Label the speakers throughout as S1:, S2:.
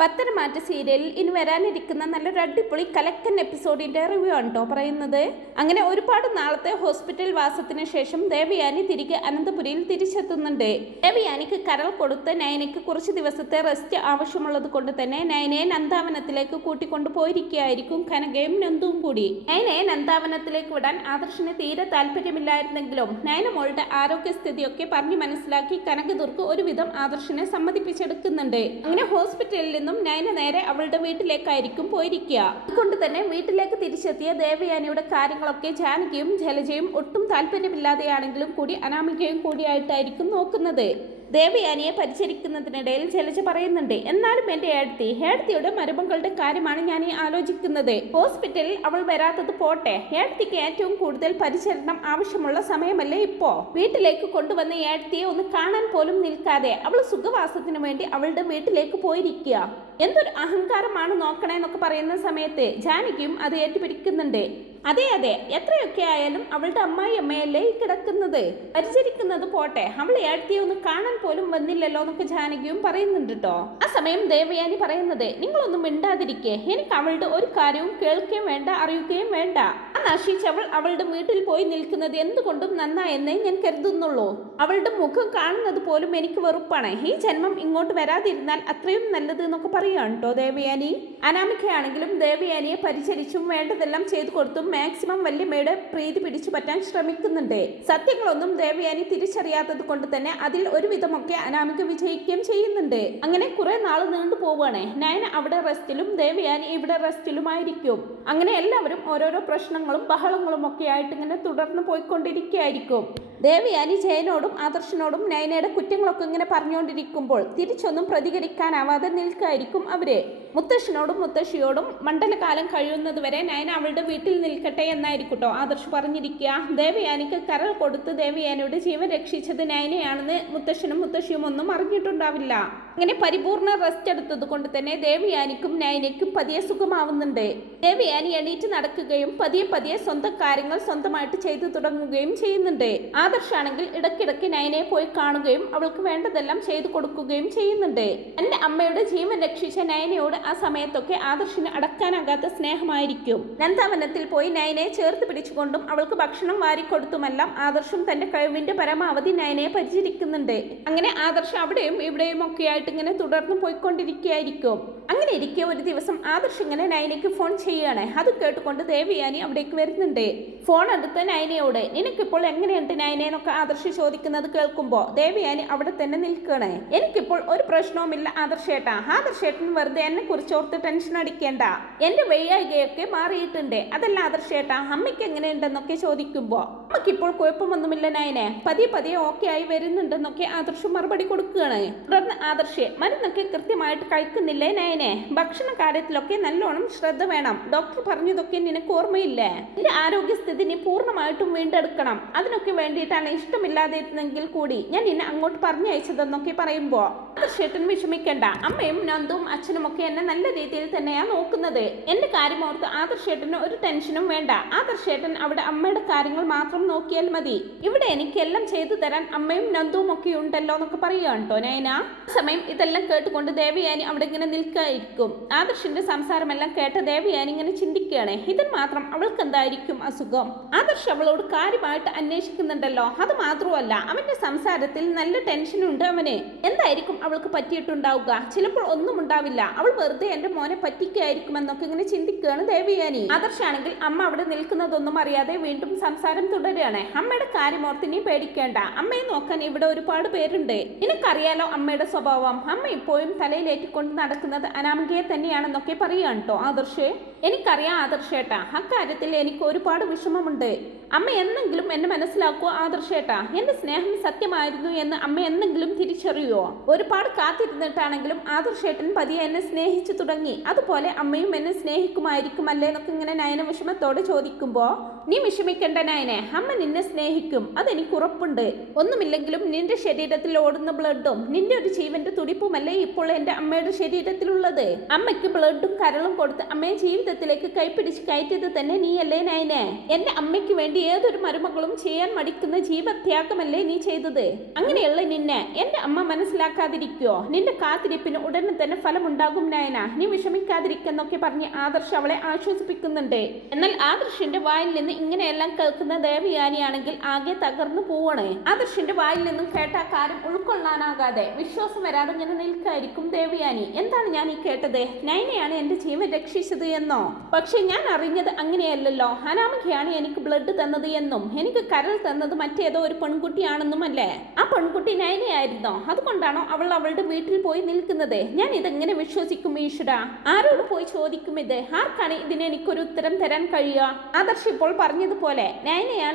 S1: പത്തരമാറ്റ സീരിയലിൽ ഇനി വരാനിരിക്കുന്ന നല്ലൊരു അടിപൊളി കലക്കൻ എപ്പിസോഡിന്റെ റിവ്യൂ ആണ് കേട്ടോ പറയുന്നത്. അങ്ങനെ ഒരുപാട് നാളത്തെ ഹോസ്പിറ്റൽ വാസത്തിന് ശേഷം ദേവയാനി തിരികെ അനന്തപുരിയിൽ തിരിച്ചെത്തുന്നുണ്ട്. ദേവയാനിക്ക് കരൾ കൊടുത്ത് നയനയ്ക്ക് കുറച്ച് ദിവസത്തെ റെസ്റ്റ് ആവശ്യമുള്ളത് കൊണ്ട് തന്നെ നയനയെ നന്ദാവനത്തിലേക്ക് കൂട്ടിക്കൊണ്ടു പോയിരിക്കുകയായിരിക്കും കനകയും നന്ദുവും കൂടി. നയനയെ നന്ദാവനത്തിലേക്ക് വിടാൻ ആദർശിന് തീരെ താല്പര്യമില്ലായിരുന്നെങ്കിലും നയനമോളുടെ ആരോഗ്യസ്ഥിതിയൊക്കെ പറഞ്ഞു മനസ്സിലാക്കി കനകദുർഗ് ഒരുവിധം ആദർശനെ സമ്മതിപ്പിച്ചെടുക്കുന്നുണ്ട്. അങ്ങനെ ഹോസ്പിറ്റലിൽ നിന്നും നയന നേരെ അവളുടെ വീട്ടിലേക്കായിരിക്കും പോയിരിക്കുക. അതുകൊണ്ട് തന്നെ വീട്ടിലേക്ക് തിരിച്ചെത്തിയ ദേവയാനിയുടെ കാര്യങ്ങളൊക്കെ ജാനകിയും ജലജയും ഒട്ടും താല്പര്യമില്ലാതെയാണെങ്കിലും കൂടി അനാമികയും കൂടിയായിട്ടായിരിക്കും നോക്കുന്നത്. ദേവയാനിയെ പരിചരിക്കുന്നതിനിടയിൽ ചെലച്ച് പറയുന്നുണ്ട് എന്നാലും എന്റെ ഏടത്തി ഏടത്തിയുടെ മരുമകളുടെ കാര്യമാണ് ഞാൻ ഈ ആലോചിക്കുന്നത്. ഹോസ്പിറ്റലിൽ അവൾ വരാത്തത് പോട്ടെ. ഏടത്തിക്ക് ഏറ്റവും കൂടുതൽ പരിചരണം ആവശ്യമുള്ള സമയമല്ലേ ഇപ്പോ? വീട്ടിലേക്ക് കൊണ്ടുവന്ന ഏടത്തിയെ ഒന്ന് കാണാൻ പോലും നിൽക്കാതെ അവൾ സുഖവാസത്തിന് വേണ്ടി അവളുടെ വീട്ടിലേക്ക് പോയിരിക്കുക. എന്തൊരു അഹങ്കാരമാണ് നോക്കണേ എന്നൊക്കെ പറയുന്ന സമയത്ത് ജാനകിയും അത് ഏറ്റുപിടിക്കുന്നുണ്ട്. അതെ അതെ. എത്രയൊക്കെ ആയാലും അവളുടെ അമ്മായി അമ്മയല്ലേ ഈ കിടക്കുന്നത്? പരിചരിക്കുന്നത് പോട്ടെ. അവൾ ഏടത്തിയെ ഒന്ന് കാണാൻ പോലും വന്നില്ലല്ലോ എന്നൊക്കെ ജാനകിയും പറയുന്നുണ്ട് കേട്ടോ ആ സമയം ദേവയാനി പറയുന്നത് നിങ്ങളൊന്നും മിണ്ടാതിരിക്കെ. എനിക്ക് അവളുടെ ഒരു കാര്യവും കേൾക്കുകയും വേണ്ട അറിയുകയും വേണ്ട. ആ നശിച്ചവൾ അവളുടെ വീട്ടിൽ പോയി നിൽക്കുന്നത് എന്തുകൊണ്ടും നന്നായെന്നേ ഞാൻ കരുതുന്നുള്ളൂ. അവളുടെ മുഖം കാണുന്നത് പോലും എനിക്ക് വെറുപ്പാണ്. ഈ ജന്മം ഇങ്ങോട്ട് വരാതിരുന്നാൽ അത്രയും നല്ലത് എന്നൊക്കെ പറയുകയാണ് കേട്ടോ ദേവയാനി. അനാമികയാണെങ്കിലും ദേവയാനിയെ പരിചരിച്ചും വേണ്ടതെല്ലാം ചെയ്തു കൊടുത്തും മാക്സിമം വല്യമ്മയുടെ പ്രീതി പിടിച്ചു പറ്റാൻ ശ്രമിക്കുന്നുണ്ട്. സത്യങ്ങളൊന്നും ദേവയാനി തിരിച്ചറിയാത്തത് കൊണ്ട് തന്നെ അതിൽ ഒരുവിധമൊക്കെ അനാമിക വിജയിക്കുകയും ചെയ്യുന്നുണ്ട്. അങ്ങനെ കുറെ നാൾ നീണ്ടു പോവുകയാണ്. നയൻ അവിടെ റെസ്റ്റിലും ദേവയാനി ഇവിടെ റെസ്റ്റിലുമായിരിക്കും. അങ്ങനെ എല്ലാവരും ഓരോരോ പ്രശ്നങ്ങളും ബഹളങ്ങളും ഒക്കെ ആയിട്ട് ഇങ്ങനെ തുടർന്ന് പോയിക്കൊണ്ടിരിക്കുകയായിരിക്കും. ദേവയാനി ജയനോടും ആദർശനോടും നയനയുടെ കുറ്റങ്ങളൊക്കെ ഇങ്ങനെ പറഞ്ഞുകൊണ്ടിരിക്കുമ്പോൾ തിരിച്ചൊന്നും പ്രതികരിക്കാനാവാതെ നിൽക്കായിരിക്കും അവർ. മുത്തശ്ശനോടും മുത്തശ്ശിയോടും മണ്ഡലകാലം കഴിയുന്നതുവരെ നയന അവളുടെ വീട്ടിൽ നിൽക്കട്ടെ എന്നായിരിക്കട്ടോ ആദർശ് പറഞ്ഞിരിക്കുക. ദേവയാനിക്ക് കരൾ കൊടുത്ത് ദേവയാനിയുടെ ജീവൻ രക്ഷിച്ചത് നയനയാണെന്ന് മുത്തശ്ശനും മുത്തശ്ശിയും ഒന്നും അറിഞ്ഞിട്ടുണ്ടാവില്ല. അങ്ങനെ പരിപൂർണ റെസ്റ്റ് എടുത്തത് കൊണ്ട് തന്നെ ദേവയാനിക്കും നയനയ്ക്കും പതിയെ സുഖമാവുന്നുണ്ട്. ദേവയാനി എണീറ്റ് നടക്കുകയും പതിയെ പതിയെ സ്വന്തം കാര്യങ്ങൾ സ്വന്തമായിട്ട് ചെയ്തു തുടങ്ങുകയും ചെയ്യുന്നുണ്ട്. ആദർശാണെങ്കിൽ ഇടയ്ക്കിടയ്ക്ക് നയനയെ പോയി കാണുകയും അവൾക്ക് വേണ്ടതെല്ലാം ചെയ്തു കൊടുക്കുകയും ചെയ്യുന്നുണ്ട്. തന്റെ അമ്മയുടെ ജീവൻ രക്ഷിച്ച നയനയോട് ആ സമയത്തൊക്കെ ആദർശിന് അടക്കാനാകാത്ത സ്നേഹമായിരിക്കും. നന്ദാവനത്തിൽ പോയി നയനയെ ചേർത്ത് പിടിച്ചുകൊണ്ടും അവൾക്ക് ഭക്ഷണം വാരിക്കൊടുത്തുമെല്ലാം ആദർശം തന്റെ കഴിവിന്റെ പരമാവധി നയനയെ പരിചരിക്കുന്നുണ്ട്. അങ്ങനെ ആദർശം അവിടെയും ഇവിടെയും ഒക്കെ ആയിട്ട് ഇങ്ങനെ തുടർന്ന് പോയിക്കൊണ്ടിരിക്കുകയായിരിക്കും. അങ്ങനെ ഇരിക്കെ ഒരു ദിവസം ആദർശ് ഇങ്ങനെ നയനയ്ക്ക് ഫോൺ ചെയ്യുകയാണ്. അത് കേട്ടുകൊണ്ട് ദേവയാനി അവിടേക്ക് വരുന്നുണ്ട്. ഫോൺ എടുത്ത നയനയോട് നിനക്കിപ്പോൾ എങ്ങനെയുണ്ട് നയനേനൊക്കെ ആദർശ് ചോദിക്കുന്നത് കേൾക്കുമ്പോൾ ദേവിയാനി അവിടെ തന്നെ നിൽക്കണേ. എനിക്കിപ്പോൾ ഒരു പ്രശ്നവുമില്ല ആദർശേട്ടാ. ആദർശേട്ടൻ വെറുതെ എന്നെ കുറിച്ച് ഓർത്ത് ടെൻഷൻ അടിക്കേണ്ട. എന്റെ വയ്യായികയൊക്കെ മാറിയിട്ടുണ്ട്. അതല്ല ആദർശേട്ടാ അമ്മയ്ക്ക് എങ്ങനെയുണ്ടെന്നൊക്കെ ചോദിക്കുമ്പോൾ അമ്മയ്ക്കിപ്പോൾ കുഴപ്പമൊന്നുമില്ല നയനെ. പതിയെ പതിയെ ഓക്കെ ആയി വരുന്നുണ്ടെന്നൊക്കെ ആദർശ് മറുപടി കൊടുക്കുകയാണ്. തുടർന്ന് ആദർശ് മരുന്നൊക്കെ കൃത്യമായിട്ട് കഴിക്കുന്നില്ലേ നയനെ? ഭക്ഷണ കാര്യത്തിലൊക്കെ നല്ലോണം ശ്രദ്ധ വേണം. ഡോക്ടർ പറഞ്ഞതൊക്കെ നിനക്ക് ഓർമ്മയില്ലേ? നിന്റെ ആരോഗ്യസ്ഥിതി നീ പൂർണമായിട്ടും വീണ്ടെടുക്കണം. അതിനൊക്കെ വേണ്ടിയിട്ടാണ് ഇഷ്ടമില്ലാതിരുന്നെങ്കിൽ കൂടി ഞാൻ നിന്നെ അങ്ങോട്ട് പറഞ്ഞയച്ചതെന്നൊക്കെ പറയുമ്പോൾ ആദർശേട്ടൻ വിഷമിക്കേണ്ട. അമ്മയും നന്ദും അച്ഛനും ഒക്കെ എന്നെ നല്ല രീതിയിൽ തന്നെയാ നോക്കുന്നത്. എന്റെ കാര്യം ഓർത്ത് ആദർശേട്ടന് ഒരു ടെൻഷനും വേണ്ട. ആദർശേട്ടൻ അവിടെ അമ്മയുടെ കാര്യങ്ങൾ മാത്രം നോക്കിയാൽ മതി. ഇവിടെ എനിക്കെല്ലാം ചെയ്തു തരാൻ അമ്മയും നന്ദുവും ഒക്കെ ഉണ്ടല്ലോ എന്നൊക്കെ പറയുകയാണ് കേട്ടോ നയന. സമയം ഇതെല്ലാം കേട്ടുകൊണ്ട് ദേവയാനി അവിടെ ഇങ്ങനെ നിൽക്കായിരിക്കും. ആദർശിന്റെ സംസാരമെല്ലാം കേട്ട ദേവയാനി ഇങ്ങനെ ചിന്തിക്കുകയാണ്. ഇതിൽ മാത്രം അവൾക്ക് എന്തായിരിക്കും അസുഖം? ആദർശ് അവളോട് കാര്യമായിട്ട് അന്വേഷിക്കുന്നുണ്ടല്ലോ. അത് മാത്രമല്ല അവന്റെ സംസാരത്തിൽ നല്ല ടെൻഷനുണ്ട് അവന്. എന്തായിരിക്കും അവൾക്ക് പറ്റിയിട്ടുണ്ടാവുക? ചിലപ്പോൾ ഒന്നും ഉണ്ടാവില്ല. അവൾ വെറുതെ എന്റെ മോനെ പറ്റിക്കായിരിക്കുമെന്നൊക്കെ ഇങ്ങനെ ചിന്തിക്കുകയാണ് ദേവയാനി. ആദർശാണെങ്കിൽ അമ്മ അവിടെ നിൽക്കുന്നതൊന്നും അറിയാതെ വീണ്ടും സംസാരം തുടരുകയാണ് അമ്മയുടെ കാര്യമോർത്ത് നീ പേടിക്കേണ്ട. അമ്മയെ നോക്കാൻ ഇവിടെ ഒരുപാട് പേരുണ്ട്. നിനക്കറിയാലോ അമ്മയുടെ സ്വഭാവം. അമ്മ ഇപ്പോഴും തലയിലേറ്റിക്കൊണ്ട് നടക്കുന്നത് അനാമികയെ തന്നെയാണെന്നൊക്കെ പറയുകയാണ് കേട്ടോ ആദർശേ. എനിക്കറിയാം ആദർശേട്ടാ. അക്കാര്യത്തിൽ എനിക്ക് ഒരുപാട് വിഷമമുണ്ട്. അമ്മ എന്നെങ്കിലും എന്നെ മനസ്സിലാക്കുമോ ആദർശേട്ടാ? എന്റെ സ്നേഹം സത്യമായിരുന്നു എന്ന് അമ്മ എന്നെങ്കിലും തിരിച്ചറിയുമോ ഒരുപാട് കാത്തിരുന്നിട്ടാണെങ്കിലും ആദർശേട്ടൻ പതിയെ എന്നെ സ്നേഹിച്ചു തുടങ്ങി. അതുപോലെ അമ്മയും എന്നെ സ്നേഹിക്കുമായിരിക്കും അല്ലേ എന്നൊക്കെ ഇങ്ങനെ നയന വിഷമത്തോടെ ചോദിക്കുമ്പോ നീ വിഷമിക്കേണ്ട നയനെ. അമ്മ നിന്നെ സ്നേഹിക്കും. അതെനിക്ക് ഉറപ്പുണ്ട്. ഒന്നുമില്ലെങ്കിലും നിന്റെ ശരീരത്തിൽ ഓടുന്ന ബ്ലഡും നിന്റെ ഒരു ജീവന്റെ തുടിപ്പുമല്ലേ ഇപ്പോൾ എന്റെ അമ്മയുടെ ശരീരത്തിലുള്ളത്? അമ്മയ്ക്ക് ബ്ലഡും കരളും കൊടുത്ത് അമ്മയെ ജീവിതത്തിലേക്ക് കൈപ്പിടിച്ച് കയറ്റിയത് തന്നെ നീ അല്ലേ നയനെ? എന്റെ അമ്മയ്ക്ക് വേണ്ടി ഏതൊരു മരുമകളും ചെയ്യാൻ മടിക്കുന്ന ജീവത്യാഗമല്ലേ നീ ചെയ്തത്? അങ്ങനെയുള്ള നിന്നെ? എന്റെ അമ്മ മനസ്സിലാക്കാതിരിക്കോ നിന്റെ കാത്തിരിപ്പിന് ഉടനെ തന്നെ ഫലമുണ്ടാകും നയന. നീ വിഷമിക്കാതിരിക്കെന്നൊക്കെ പറഞ്ഞ് ആദർശ് അവളെ ആശ്വസിപ്പിക്കുന്നുണ്ട്. എന്നാൽ ആദർശിന്റെ വായിൽ നിന്ന് ഇങ്ങനെയെല്ലാം കേൾക്കുന്ന ദേവയാനിയാണെങ്കിൽ ആകെ തകർന്നു പോവാണ്. ആദർശിന്റെ വായിൽ നിന്നും കേട്ട കാര്യം ഉൾക്കൊള്ളാനാകാതെ വിശ്വാസം വരാതെ ഇങ്ങനെ നിൽക്കായിരിക്കും ദേവയാനി. എന്താണ് ഞാൻ ഈ കേട്ടത്? നൈനയാണ് എന്റെ ജീവൻ രക്ഷിച്ചത് എന്നോ? പക്ഷെ ഞാൻ അറിഞ്ഞത് അങ്ങനെയല്ലല്ലോ. അനാമികയാണ് എനിക്ക് ബ്ലഡ് തന്നത് എന്നും എനിക്ക് കരൾ തന്നത് മറ്റേതോ ഒരു പെൺകുട്ടിയാണെന്നും അല്ലേ ആ പെൺകുട്ടി നൈനയായിരുന്നോ? അതുകൊണ്ടാണോ അവൾ അവളുടെ വീട്ടിൽ പോയി നിൽക്കുന്നത്? ഞാൻ ഇതെങ്ങനെ വിശ്വസിക്കും ഈശ്വര? ആരോട് പോയി ചോദിക്കും ഇത്? ആർക്കാണ് ഇതിന് എനിക്കൊരു ഉത്തരം തരാൻ കഴിയുക? ആദർശ് ഇപ്പോൾ പറഞ്ഞതുപോലെ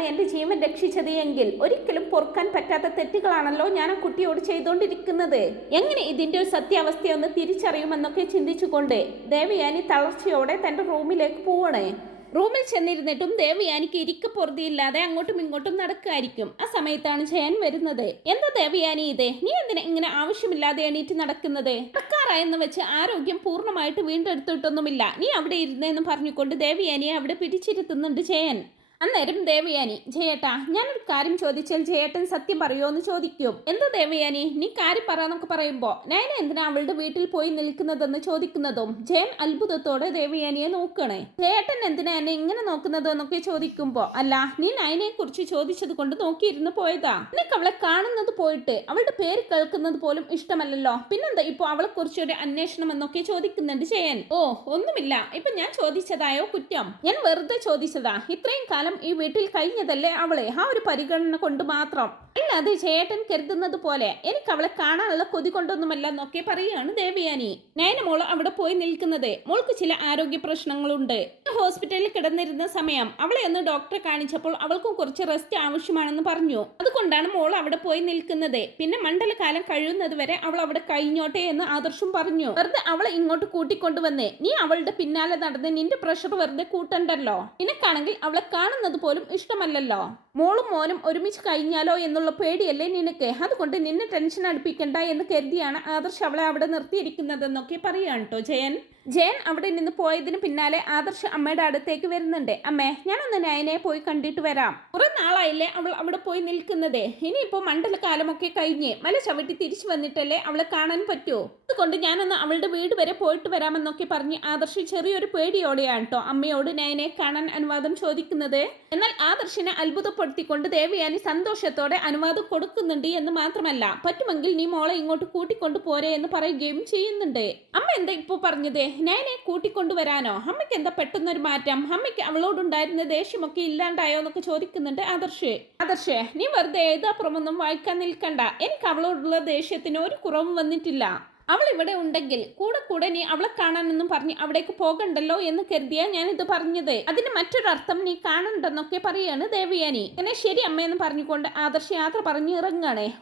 S1: നയനയാണ് എന്റെ ജീവൻ രക്ഷിച്ചത് എങ്കിൽ ഒരിക്കലും പൊറുക്കാൻ പറ്റാത്ത തെറ്റുകളാണല്ലോ ഞാൻ ആ കുട്ടിയോട് ചെയ്തുകൊണ്ടിരിക്കുന്നത്. എങ്ങനെ ഇതിന്റെ ഒരു സത്യാവസ്ഥയൊന്ന് തിരിച്ചറിയുമെന്നൊക്കെ ചിന്തിച്ചുകൊണ്ട് ദേവയാനി തളർച്ചയോടെ തന്റെ റൂമിലേക്ക് പോവണേ. റൂമിൽ ചെന്നിരുന്നിട്ടും ദേവയാനിക്ക് ഇരിക്ക പൊറുതിയില്ലാതെ അങ്ങോട്ടും ഇങ്ങോട്ടും നടക്കുമായിരിക്കും ആ സമയത്താണ് ജയൻ വരുന്നത്. എന്താ ദേവയാനി ഇത്? നീ എന്തിനാ ഇങ്ങനെ ആവശ്യമില്ലാതെ എണീറ്റ് നടക്കുന്നത്? നടക്കാറായെന്ന് വെച്ച് ആരോഗ്യം പൂർണമായിട്ട് വീണ്ടെടുത്തിട്ടൊന്നുമില്ല. നീ അവിടെ ഇരുന്നേന്ന് പറഞ്ഞുകൊണ്ട് ദേവയാനിയെ അവിടെ പിടിച്ചിരുത്തുന്നുണ്ട് ജയൻ. അന്നേരം ദേവയാനി ജയേട്ടാ ഞാനൊരു കാര്യം ചോദിച്ചാൽ ജയേട്ടൻ സത്യം പറയുമോ എന്ന് ചോദിക്കും. എന്താ ദേവയാനി? നീ കാര്യം പറയാന്നൊക്കെ പറയുമ്പോ നയന എന്തിനാ അവളുടെ വീട്ടിൽ പോയി നിൽക്കുന്നതെന്ന് ചോദിക്കുന്നതും ജയൻ അത്ഭുതത്തോടെ ദേവയാനിയെ നോക്കണേ. ജയേട്ടൻ എന്തിനാ എന്നെ ഇങ്ങനെ നോക്കുന്നത് എന്നൊക്കെ ചോദിക്കുമ്പോ അല്ല നീ നയനയെ കുറിച്ച് ചോദിച്ചത് കൊണ്ട് നോക്കിയിരുന്ന് പോയതാ. നിനക്ക് അവളെ കാണുന്നത് പോയിട്ട് അവളുടെ പേര് കേൾക്കുന്നത് പോലും ഇഷ്ടമല്ലല്ലോ. പിന്നെന്താ ഇപ്പൊ അവളെ കുറിച്ച് ഒരു അന്വേഷണം എന്നൊക്കെ ചോദിക്കുന്നുണ്ട് ജയൻ. ഓ ഒന്നുമില്ല. ഇപ്പൊ ഞാൻ ചോദിച്ചതായോ കുറ്റം? ഞാൻ വെറുതെ ചോദിച്ചതാ. ഇത്രയും കാലം ഈ വീട്ടിൽ കഴിഞ്ഞതല്ലേ അവളെ? ആ ഒരു പരിഗണന കൊണ്ട് മാത്രം. അല്ലാതെ ചേട്ടൻ കരുതുന്നത് പോലെ എനിക്ക് അവളെ കാണാനുള്ള കൊതി കൊണ്ടൊന്നുമല്ല എന്നൊക്കെ പറയുകയാണ് ദേവയാനി. നയനമോൾ അവിടെ പോയി നിൽക്കുന്നത്. മോൾക്ക് ചില ആരോഗ്യ പ്രശ്നങ്ങളുണ്ട്. ഹോസ്പിറ്റലിൽ കിടന്നിരുന്ന സമയം അവളെ ഒന്ന് ഡോക്ടറെ കാണിച്ചപ്പോൾ അവൾക്കും കുറച്ച് റെസ്റ്റ് ആവശ്യമാണെന്ന് പറഞ്ഞു. അതുകൊണ്ടാണ് മോൾ അവിടെ പോയി നിൽക്കുന്നത്. പിന്നെ മണ്ഡലകാലം കഴിയുന്നത് വരെ അവൾ അവിടെ കഴിഞ്ഞോട്ടെ എന്ന് ആദർശം പറഞ്ഞു. വെറുതെ അവളെ ഇങ്ങോട്ട് കൂട്ടിക്കൊണ്ടുവന്നേ. നീ അവളുടെ പിന്നാലെ നടന്ന് നിന്റെ പ്രഷർ വെറുതെ കൂട്ടണ്ടല്ലോ? നിനക്കാണെങ്കിൽ അവളെ കാണുന്നത് പോലും ഇഷ്ടമല്ലല്ലോ. മോളും മോനും ഒരുമിച്ച് കഴിഞ്ഞാലോ എന്നുള്ള പേടിയല്ലേ നിനക്ക്? അതുകൊണ്ട് നിന്നെ ടെൻഷൻ അടുപ്പിക്കണ്ട എന്ന് കരുതിയാണ് ആദർശ് അവളെ അവിടെ നിർത്തിയിരിക്കുന്നതെന്നൊക്കെ പറയുകയാണ് കേട്ടോ ജയൻ. ജയൻ അവിടെ നിന്ന് പോയതിന് പിന്നാലെ ആദർശ് അമ്മയുടെ അടുത്തേക്ക് വരുന്നുണ്ട്. അമ്മേ ഞാനൊന്ന് നയനെ പോയി കണ്ടിട്ട് വരാം. കുറെ നാളായില്ലേ അവൾ അവിടെ പോയി നിൽക്കുന്നത്. ഇനിയിപ്പോ മണ്ഡലകാലമൊക്കെ കഴിഞ്ഞ് മല ചവിട്ടി തിരിച്ചു വന്നിട്ടല്ലേ അവളെ കാണാൻ പറ്റുമോ അതുകൊണ്ട് ഞാനൊന്ന് അവളുടെ വീട് വരെ പോയിട്ട് വരാമെന്നൊക്കെ പറഞ്ഞ് ആദർശ് ചെറിയൊരു പേടിയോടെയാണ് കേട്ടോ അമ്മയോട് നയനെ കാണാൻ അനുവാദം ചോദിക്കുന്നത്. എന്നാൽ ആദർശിനെ അത്ഭുതപ്പെടുത്തിക്കൊണ്ട് ദേവയാനി സന്തോഷത്തോടെ അനുവാദം കൊടുക്കുന്നുണ്ട് എന്ന് മാത്രമല്ല പറ്റുമെങ്കിൽ നീ മോളെ ഇങ്ങോട്ട് കൂട്ടിക്കൊണ്ടു പോരെ എന്ന് പറയുകയും ചെയ്യുന്നുണ്ട്. അമ്മ എന്താ ഇപ്പോ പറഞ്ഞത്? നയനെ കൂട്ടിക്കൊണ്ടുവരാനോ? അമ്മയ്ക്ക് എന്താ പെട്ടെന്നൊരു മാറ്റം? അമ്മയ്ക്ക് അവളോടുണ്ടായിരുന്ന ദേഷ്യമൊക്കെ ഇല്ലാണ്ടായോ എന്നൊക്കെ ചോദിക്കുന്നുണ്ട് ആദർശേ. ആദർശേ നീ വെറുതെ ഏതാപ്പുറമൊന്നും വായിക്കാൻ നിൽക്കണ്ട. എനിക്ക് അവളോടുള്ള ദേഷ്യത്തിന് ഒരു കുറവും വന്നിട്ടില്ല. അവൾ ഇവിടെ ഉണ്ടെങ്കിൽ കൂടെ കൂടെ നീ അവളെ കാണാനൊന്നും പറഞ്ഞ് അവിടേക്ക് പോകണ്ടല്ലോ എന്ന് കരുതിയാ ഞാൻ ഇത് പറഞ്ഞത്. അതിന് മറ്റൊരർത്ഥം നീ കാണണ്ടെന്നൊക്കെ പറയാണ് ദേവയാനി. എന്നെ ശരി അമ്മയെന്ന് പറഞ്ഞുകൊണ്ട് ആദർശ് യാത്ര പറഞ്ഞ്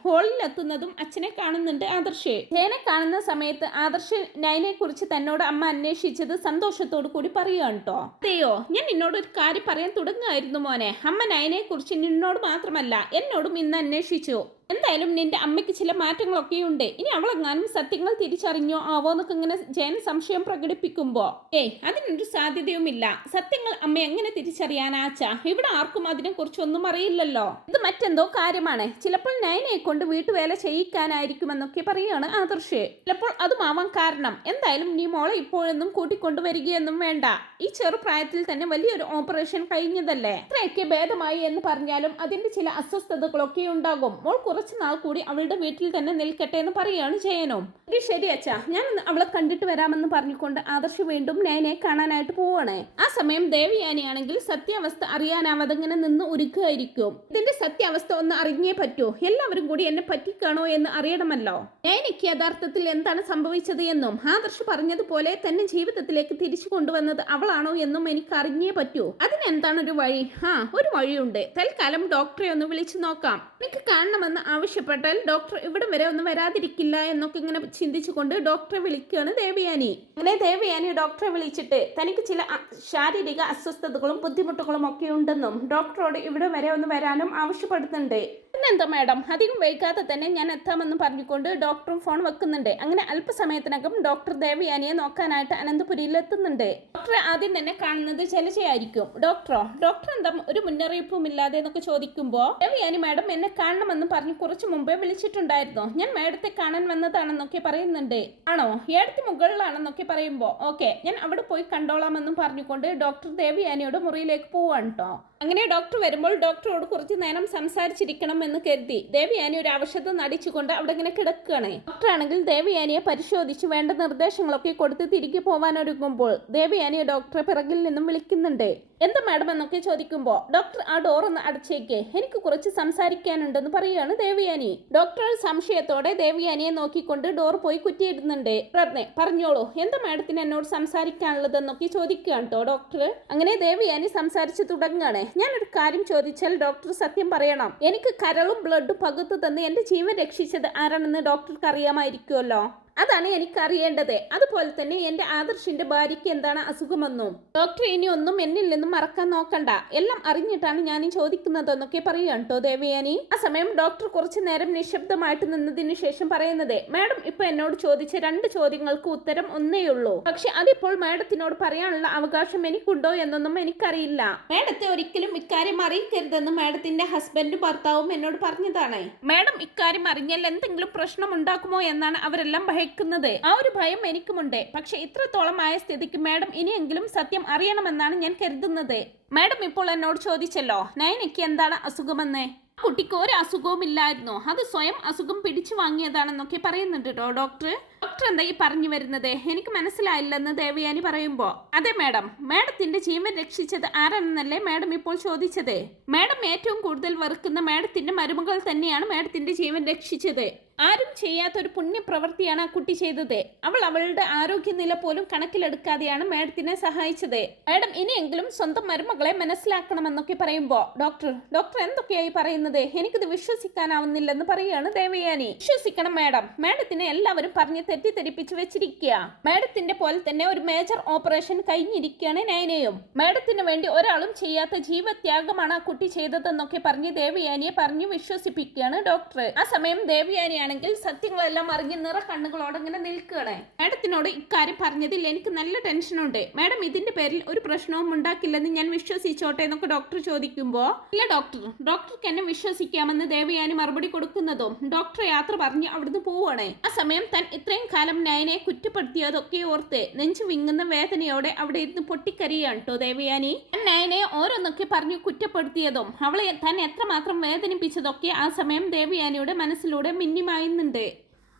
S1: ഹോളിൽ എത്തുന്നതും അച്ഛനെ കാണുന്നുണ്ട് ആദർശ്. ധേനെ കാണുന്ന സമയത്ത് ആദർശ് നയനെ കുറിച്ച് തന്നോട് അമ്മ അന്വേഷിച്ചത് സന്തോഷത്തോടു കൂടി പറയുകയാണ് കേട്ടോ അതെയോ ഞാൻ നിന്നോട് ഒരു കാര്യം പറയാൻ തുടങ്ങുമായിരുന്നു മോനെ. അമ്മ നയനെ കുറിച്ച് നിന്നോട് മാത്രമല്ല എന്നോടും ഇന്ന് അന്വേഷിച്ചു. എന്തായാലും നിന്റെ അമ്മയ്ക്ക് ചില മാറ്റങ്ങളൊക്കെ ഉണ്ട് ഇനി അവളെങ്ങാനും സത്യങ്ങൾ തിരിച്ചറിഞ്ഞോ ആവോ എന്നൊക്കെ ഇങ്ങനെ ജയൻ സംശയം പ്രകടിപ്പിക്കുമ്പോ ഏയ് അതിനൊരു സാധ്യതയുമില്ല. സത്യങ്ങൾ അമ്മ എങ്ങനെ തിരിച്ചറിയാനാച്ച ഇവിടെ ആർക്കും അതിനെ കുറിച്ചൊന്നും അറിയില്ലല്ലോ. ഇത് മറ്റെന്തോ കാര്യമാണ്. ചിലപ്പോൾ നയനയെ കൊണ്ട് വീട്ടുവേല ചെയ്യിക്കാനായിരിക്കുമെന്നൊക്കെ പറയുകയാണ് ആദർശ്. ചിലപ്പോൾ അതുമാവാൻ കാരണം. എന്തായാലും നീ മോളെ ഇപ്പോഴൊന്നും കൂട്ടിക്കൊണ്ടുവരികയൊന്നും വേണ്ട. ഈ ചെറുപ്രായത്തിൽ തന്നെ വലിയൊരു ഓപ്പറേഷൻ കഴിഞ്ഞതല്ലേ? ഇത്രയൊക്കെ ഭേദമായി എന്ന് പറഞ്ഞാലും അതിന്റെ ചില അസ്വസ്ഥതകളൊക്കെ ഉണ്ടാകും. മോൾ കുറച്ച് നാൾ കൂടി അവളുടെ വീട്ടിൽ തന്നെ നിൽക്കട്ടെ എന്ന് പറയുകയാണ് ജയനും. "എങ്കിൽ ശരി അച്ഛാ ഞാൻ അവളെ കണ്ടിട്ട് വരാമെന്ന് പറഞ്ഞുകൊണ്ട് ആദർശ് വീണ്ടും നയനെ കാണാനായിട്ട് പോവാണ്. ആ സമയം ദേവിയാനിയാണെങ്കിൽ സത്യാവസ്ഥ അറിയാനാവാതെ ഇങ്ങനെ നിന്ന് ഒരുക്കുകയായിരിക്കും. ഇതിന്റെ സത്യാവസ്ഥ ഒന്ന് അറിഞ്ഞേ പറ്റൂ. എല്ലാവരും കൂടി എന്നെ പറ്റിക്കാണോ എന്ന് അറിയണമല്ലോ. നയനയ്ക്ക് യഥാർത്ഥത്തിൽ എന്താണ് സംഭവിച്ചത് എന്നും ആദർശ് പറഞ്ഞതുപോലെ തന്നെ ജീവിതത്തിലേക്ക് തിരിച്ചു കൊണ്ടുവന്നത് അവളാണോ എന്നും എനിക്ക് അറിഞ്ഞേ പറ്റൂ. അതിനെന്താണ് ഒരു വഴി? ആ ഒരു വഴിയുണ്ട്. തൽക്കാലം ഡോക്ടറെ ഒന്ന് വിളിച്ചു നോക്കാം. എനിക്ക് കാണണമെന്ന് ആവശ്യപ്പെട്ടാൽ ഡോക്ടർ ഇവിടെ വരെ ഒന്നും വരാതിരിക്കില്ല എന്നൊക്കെ ഇങ്ങനെ ചിന്തിച്ചുകൊണ്ട് ഡോക്ടറെ വിളിക്കുകയാണ് ദേവയാനി. അങ്ങനെ ദേവയാനി ഡോക്ടറെ വിളിച്ചിട്ട് തനിക്ക് ചില ശാരീരിക അസ്വസ്ഥതകളും ബുദ്ധിമുട്ടുകളും ഒക്കെ ഉണ്ടെന്നും ഡോക്ടറോട് ഇവിടെ വരെ ഒന്ന് വരാനും ആവശ്യപ്പെടുന്നുണ്ട്. പിന്നെന്താ മാഡം? അധികം വൈകാതെ തന്നെ ഞാൻ എത്താമെന്ന് പറഞ്ഞുകൊണ്ട് ഡോക്ടറും ഫോൺ വെക്കുന്നുണ്ട്. അങ്ങനെ അല്പസമയത്തിനകം ഡോക്ടർ ദേവയാനിയെ നോക്കാനായിട്ട് അനന്തപുരിയിൽ എത്തുന്നുണ്ട്. ഡോക്ടറെ ആദ്യം തന്നെ കാണുന്നത് ചലച്ചയായിരിക്കും ഡോക്ടറോ? ഡോക്ടർ എന്താ ഒരു മുന്നറിയിപ്പും ഇല്ലാതെ എന്നൊക്കെ ചോദിക്കുമ്പോൾ ദേവയാനി മാഡം എന്നെ കാണണമെന്ന് പറഞ്ഞ് കുറച്ച് മുമ്പേ വിളിച്ചിട്ടുണ്ടായിരുന്നു. ഞാൻ മാഡത്തെ കാണാൻ വന്നതാണെന്നൊക്കെ പറയുന്നുണ്ട്. ആണോ? ഏടത്തി മുകളിലാണെന്നൊക്കെ പറയുമ്പോൾ ഓക്കെ. ഞാൻ അവിടെ പോയി കണ്ടോളാമെന്നും പറഞ്ഞുകൊണ്ട് ഡോക്ടർ ദേവയാനിയുടെ മുറിയിലേക്ക് പോവാണ് കേട്ടോ അങ്ങനെ ഡോക്ടർ വരുമ്പോൾ ഡോക്ടറോട് കുറച്ച് നേരം സംസാരിച്ചിരിക്കണം എന്ന് കരുതി. ദേവയാനി ഒരു ഔഷധം നടിച്ചുകൊണ്ട് അവിടെ ഇങ്ങനെ കിടക്കുകയാണ്. ഡോക്ടറാണെങ്കിൽ ദേവയാനിയെ പരിശോധിച്ച് വേണ്ട നിർദ്ദേശങ്ങളൊക്കെ കൊടുത്ത് തിരികെ പോവാൻ ഒരുങ്ങുമ്പോൾ ദേവയാനി ഡോക്ടറെ പിറകിൽ നിന്നും വിളിക്കുന്നുണ്ട്. എന്താ മാഡം എന്നൊക്കെ ചോദിക്കുമ്പോൾ ഡോക്ടർ ആ ഡോർ ഒന്ന് അടച്ചേക്ക്. എനിക്ക് കുറച്ച് സംസാരിക്കാനുണ്ടെന്ന് പറയുകയാണ് ദേവയാനി. ഡോക്ടർ സംശയത്തോടെ ദേവയാനിയെ നോക്കിക്കൊണ്ട് ഡോർ പോയി കുറ്റിയിടുന്നുണ്ട്. പറഞ്ഞേ പറഞ്ഞോളൂ. എന്താ മാഡത്തിന് എന്നോട് സംസാരിക്കാനുള്ളതെന്നൊക്കെ ചോദിക്കുകയാണ് ഡോക്ടർ. അങ്ങനെ ദേവയാനി സംസാരിച്ചു തുടങ്ങുകയാണ്. ഞാനൊരു കാര്യം ചോദിച്ചാൽ ഡോക്ടർ സത്യം പറയണം. എനിക്ക് കരളും ബ്ലഡും പകുത്തു തന്ന് എന്റെ ജീവൻ രക്ഷിച്ചത് ആരാണെന്ന് ഡോക്ടർക്ക് അറിയാമായിരിക്കുമല്ലോ അതാണ് എനിക്ക് അറിയേണ്ടത് അതുപോലെ തന്നെ എന്റെ ആദർശിന്റെ ഭാര്യയ്ക്ക് എന്താണ് അസുഖമെന്നും? ഡോക്ടർ ഇനി ഒന്നും എന്നിൽ നിന്നും മറക്കാൻ നോക്കണ്ട. എല്ലാം അറിഞ്ഞിട്ടാണ് ഞാൻ ചോദിക്കുന്നതെന്നൊക്കെ പറയുകയാണ് കേട്ടോ ദേവയാനി. ആ സമയം ഡോക്ടർ കുറച്ചു നേരം നിശബ്ദമായിട്ട് നിന്നതിന് ശേഷം പറയുന്നത് മാഡം ഇപ്പൊ എന്നോട് ചോദിച്ച രണ്ട് ചോദ്യങ്ങൾക്ക് ഉത്തരം ഒന്നേ ഉള്ളൂ. പക്ഷെ അതിപ്പോൾ മാഡത്തിനോട് പറയാനുള്ള അവകാശം എനിക്കുണ്ടോ എന്നൊന്നും എനിക്കറിയില്ല. മാഡത്തെ ഒരിക്കലും ഇക്കാര്യം അറിയിക്കരുതെന്ന് മാഡത്തിന്റെ ഹസ്ബൻഡും ഭർത്താവും എന്നോട് പറഞ്ഞതാണ്. മാഡം ഇക്കാര്യം അറിഞ്ഞാൽ എന്തെങ്കിലും പ്രശ്നം ഉണ്ടാക്കുമോ എന്നാണ് അവരെല്ലാം ഭയക്കുന്നത് ആ ഒരു ഭയം എനിക്കുമുണ്ട്. പക്ഷെ ഇത്രത്തോളം ആയ സ്ഥിതിക്ക് മാഡം ഇനിയെങ്കിലും സത്യം അറിയണമെന്നാണ് ഞാൻ കരുതുന്നത്. മാഡം ഇപ്പോൾ എന്നോട് ചോദിച്ചല്ലോ നയനയ്ക്ക് എന്താണ് അസുഖമെന്ന്? കുട്ടിക്ക് ഒരു അസുഖവും ഇല്ലായിരുന്നു അത് സ്വയം അസുഖം പിടിച്ചു വാങ്ങിയതാണെന്നൊക്കെ പറയുന്നുണ്ട് കേട്ടോ ഡോക്ടർ. ഡോക്ടർ എന്താ ഈ പറഞ്ഞു വരുന്നത്? എനിക്ക് മനസ്സിലായില്ലെന്ന് ദേവയാനി പറയുമ്പോ. അതെ മാഡം. മാഡത്തിന്റെ ജീവൻ രക്ഷിച്ചത് ആരാണെന്നല്ലേ മാഡം ഇപ്പോൾ ചോദിച്ചത്? മാഡം ഏറ്റവും കൂടുതൽ വെറുക്കുന്ന മാഡത്തിന്റെ മരുമകൾ തന്നെയാണ് മാഡത്തിന്റെ ജീവൻ രക്ഷിച്ചത്. ആരും ചെയ്യാത്തൊരു പുണ്യപ്രവൃത്തിയാണ് ആ കുട്ടി ചെയ്തത്. അവൾ അവളുടെ ആരോഗ്യനില പോലും കണക്കിലെടുക്കാതെയാണ് മാഡത്തിനെ സഹായിച്ചത്. മാഡം ഇനിയെങ്കിലും സ്വന്തം മരുമകളെ മനസ്സിലാക്കണമെന്നൊക്കെ പറയുമ്പോ ഡോക്ടർ ഡോക്ടർ എന്തൊക്കെയായി പറയുന്നത്? എനിക്കിത് വിശ്വസിക്കാനാവുന്നില്ലെന്ന് പറയുകയാണ് ദേവയാനി. വിശ്വസിക്കണം മാഡം. മാഡത്തിനെ എല്ലാവരും പറഞ്ഞ് തെറ്റിദ്ധരിപ്പിച്ച് വെച്ചിരിക്കുക. മാഡത്തിന്റെ പോലെ തന്നെ ഒരു മേജർ ഓപ്പറേഷൻ കഴിഞ്ഞിരിക്കുകയാണ് നയനയും. മാഡത്തിന് വേണ്ടി ഒരാളും ചെയ്യാത്ത ജീവത്യാഗമാണ് ആ കുട്ടി ചെയ്തതെന്നൊക്കെ പറഞ്ഞ് ദേവയാനിയെ പറഞ്ഞു വിശ്വസിപ്പിക്കുകയാണ് ഡോക്ടർ. ആ സമയം ദേവയാനിയാണെങ്കിൽ സത്യങ്ങളെല്ലാം അറിഞ്ഞ് നിറ കണ്ണുകളോടെ ഇങ്ങനെ നിൽക്കുകയാണ്. മാഡത്തിനോട് ഇക്കാര്യം പറഞ്ഞതിൽ എനിക്ക് നല്ല ടെൻഷനുണ്ട് മാഡം ഇതിന്റെ പേരിൽ ഒരു പ്രശ്നവും ഉണ്ടാക്കില്ലെന്ന് ഞാൻ വിശ്വസിച്ചോട്ടെ എന്നൊക്കെ ഡോക്ടർ ചോദിക്കുമ്പോൾ ഇല്ല ഡോക്ടർ ഡോക്ടർക്ക് എന്നെ വിശ്വസിക്കാമെന്ന് ദേവയാനി മറുപടി കൊടുക്കുന്നതും ഡോക്ടർ യാത്ര പറഞ്ഞ് അവിടുന്ന് പോവുകയാണ്. ആ സമയം താൻ ഇത്രയും കാലം നയനെ കുറ്റപ്പെടുത്തിയതൊക്കെ ഓർത്ത് നെഞ്ചു വിങ്ങുന്ന വേദനയോടെ അവിടെ ഇരുന്ന് പൊട്ടിക്കരിയാണ് കേട്ടോ ദേവയാനി. നയനെ ഓരോന്നൊക്കെ പറഞ്ഞു കുറ്റപ്പെടുത്തിയതും അവളെ താൻ എത്രമാത്രം വേദനിപ്പിച്ചതൊക്കെ ആ സമയം ദേവയാനിയുടെ മനസ്സിലൂടെ മിന്നിമായുന്നുണ്ട്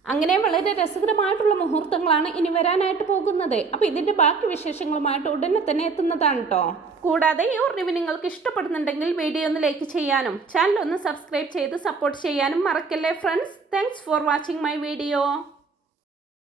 S1: അങ്ങനെ വളരെ രസകരമായിട്ടുള്ള മുഹൂർത്തങ്ങളാണ് ഇനി വരാനായിട്ട് പോകുന്നത്. അപ്പോൾ ഇതിന്റെ ബാക്കി വിശേഷങ്ങളുമായിട്ട് ഉടനെ തന്നെ എത്തുന്നതാണ് കേട്ടോ കൂടാതെ ഈ റിവ്യൂ നിങ്ങൾക്ക് ഇഷ്ടപ്പെടുന്നുണ്ടെങ്കിൽ വീഡിയോ ഒന്ന് ലൈക്ക് ചെയ്യാനും ചാനൽ ഒന്ന് സബ്സ്ക്രൈബ് ചെയ്ത് സപ്പോർട്ട് ചെയ്യാനും മറക്കല്ലേ friends? Thanks for watching my video